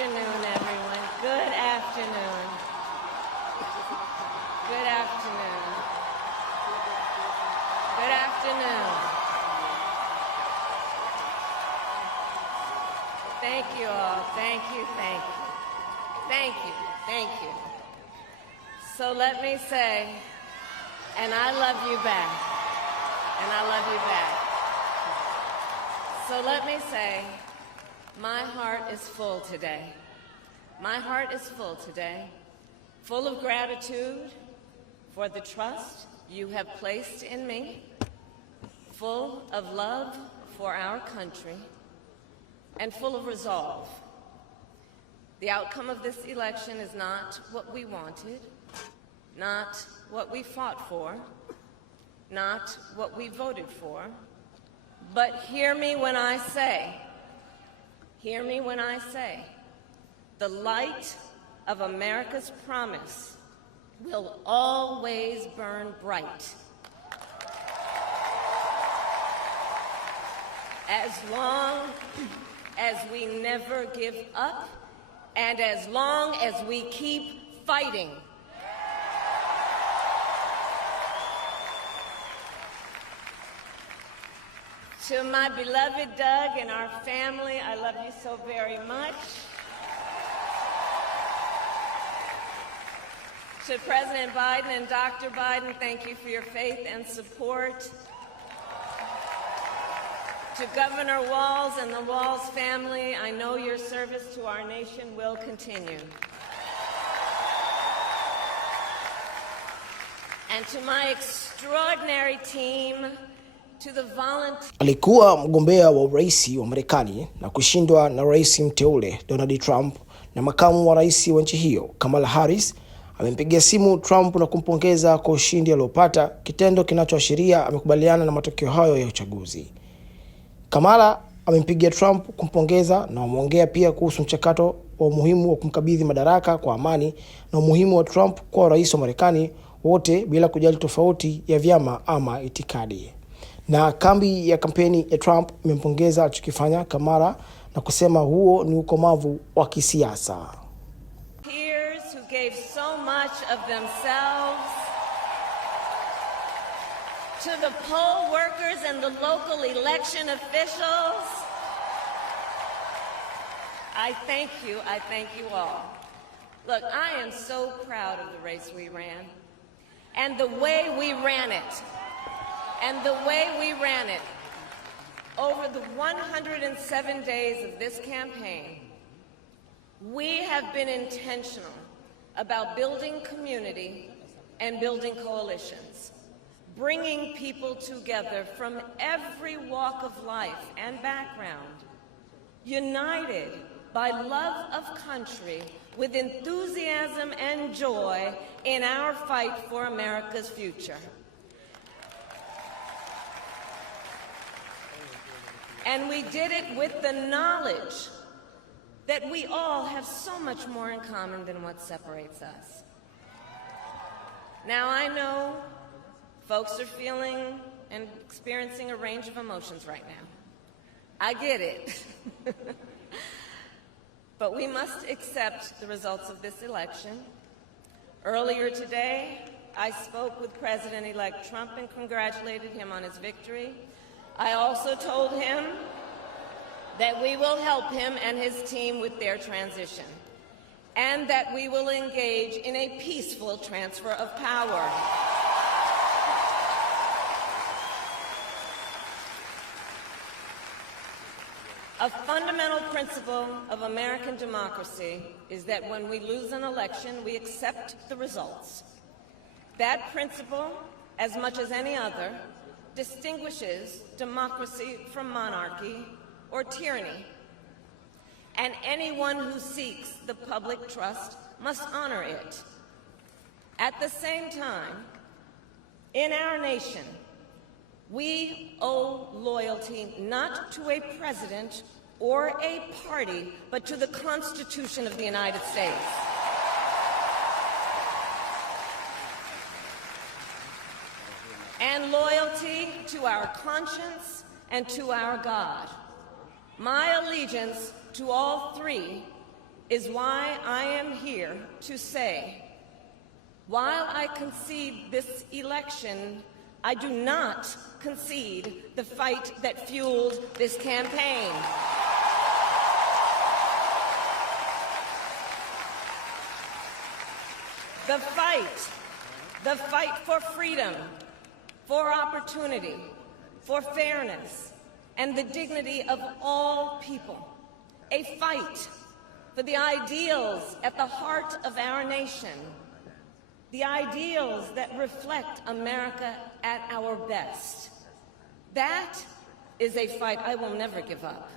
afternoon, everyone. Good afternoon. Good afternoon. Good afternoon. Thank you all. Thank you, thank you. Thank you, thank you. So let me say, and I love you back. And I love you back. So let me say, my heart is full today. My heart is full today, full of gratitude for the trust you have placed in me, full of love for our country, and full of resolve. The outcome of this election is not what we wanted, not what we fought for, not what we voted for, but hear me when I say, the light of America's promise will always burn bright. As long as we never give up, and as long as we keep fighting. To my beloved Doug and our family, I love you so very much. To President Biden and Dr. Biden, thank you for your faith and support. To Governor Walz and the Walz family, I know your service to our nation will continue. And to my extraordinary team, to the volunteers. Alikuwa mgombea wa urais wa Marekani na kushindwa na rais mteule Donald Trump na makamu wa rais wa nchi hiyo Kamala Harris amempigia simu Trump na kumpongeza kwa ushindi aliopata, kitendo kinachoashiria amekubaliana na matokeo hayo ya uchaguzi. Kamala amempigia Trump kumpongeza na wameongea pia kuhusu mchakato wa umuhimu wa kumkabidhi madaraka kwa amani na umuhimu wa Trump kwa rais wa Marekani, wote bila kujali tofauti ya vyama ama itikadi. Na kambi ya kampeni ya Trump imempongeza alichokifanya Kamala na kusema huo ni ukomavu wa kisiasa. Peers who gave so much of themselves, to the poll workers and the local election officials, I thank you all. Look, I am so proud of the race we ran and the way we ran it. Over the 107 days of this campaign, we have been intentional about building community and building coalitions, bringing people together from every walk of life and background, united by love of country with enthusiasm and joy in our fight for America's future. And we did it with the knowledge that we all have so much more in common than what separates us. Now, I know folks are feeling and experiencing a range of emotions right now. I get it. But we must accept the results of this election. Earlier today, I spoke with President-elect Trump and congratulated him on his victory. I also told him that we will help him and his team with their transition, and that we will engage in a peaceful transfer of power. A fundamental principle of American democracy is that when we lose an election, we accept the results. That principle, as much as any other, distinguishes democracy from monarchy or tyranny. And anyone who seeks the public trust must honor it. At the same time, in our nation, we owe loyalty not to a president or a party, but to the Constitution of the United States. And loyalty to our conscience and to our God. My allegiance to all three is why I am here to say, while I concede this election, I do not concede the fight that fueled this campaign. The fight for freedom, for opportunity, for fairness, and the dignity of all people. A fight for the ideals at the heart of our nation, the ideals that reflect America at our best. That is a fight I will never give up.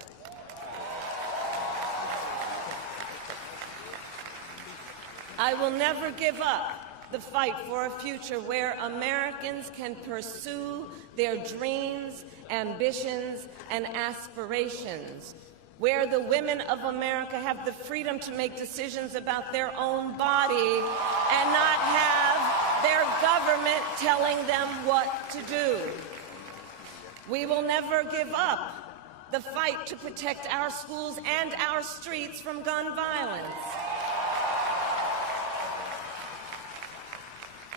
I will never give up the fight for a future where Americans can pursue their dreams, ambitions, and aspirations, where the women of America have the freedom to make decisions about their own body and not have their government telling them what to do. We will never give up the fight to protect our schools and our streets from gun violence.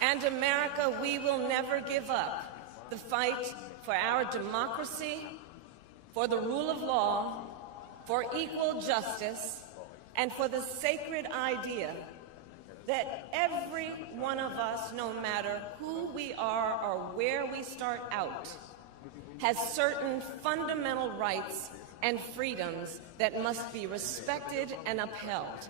And America, we will never give up the fight for our democracy, for the rule of law, for equal justice, and for the sacred idea that every one of us, no matter who we are or where we start out, has certain fundamental rights and freedoms that must be respected and upheld.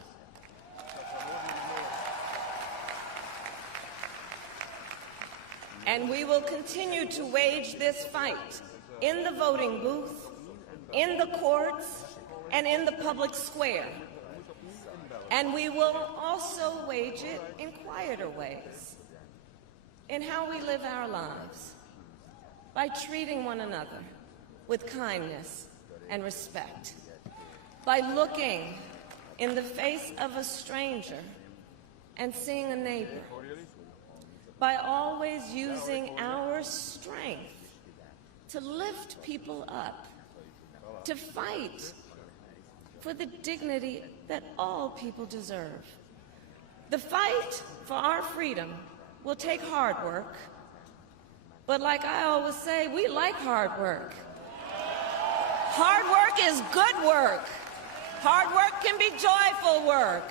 And we will continue to wage this fight in the voting booth, in the courts, and in the public square. And we will also wage it in quieter ways, in how we live our lives, by treating one another with kindness and respect, by looking in the face of a stranger and seeing a neighbor, by always using our strength to lift people up, to fight for the dignity that all people deserve. The fight for our freedom will take hard work, but like I always say, we like hard work. Hard work is good work. Hard work can be joyful work.